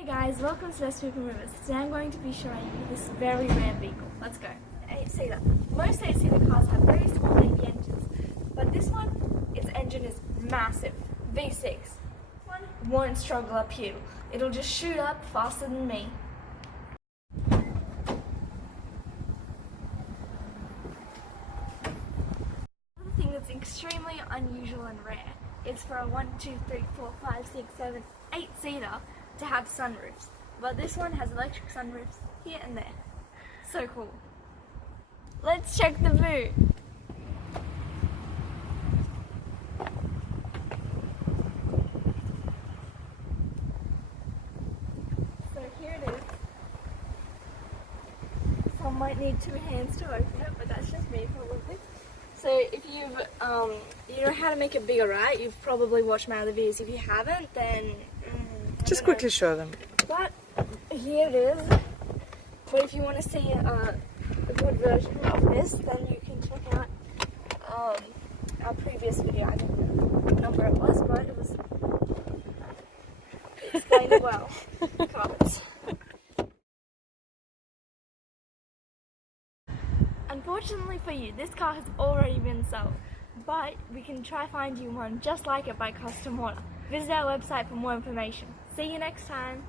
Hey guys, welcome to Best People Rivers. Today I'm going to be showing you this very rare vehicle. Let's go. 8-seater. Most 8-seater cars have very small baby engines, but this one, its engine is massive. V6. This one won't struggle uphill. It'll just shoot up faster than me. Another thing that's extremely unusual and rare is for a 1, 2, 3, 4, 5, 6, 7, 8-seater to have sunroofs, but this one has electric sunroofs here and there. So cool. Let's check the boot. So here it is. Some might need 2 hands to open it, but that's just me probably. So if you've, you know how to make it bigger, right? You've probably watched my other videos. If you haven't, then just quickly show them. But here it is. But if you want to see a good version of this, then you can check out our previous video. I don't know what number it was, but it was explained it well. Comments. Unfortunately for you, this car has already been sold, but we can try find you one just like it by custom order. Visit our website for more information. See you next time.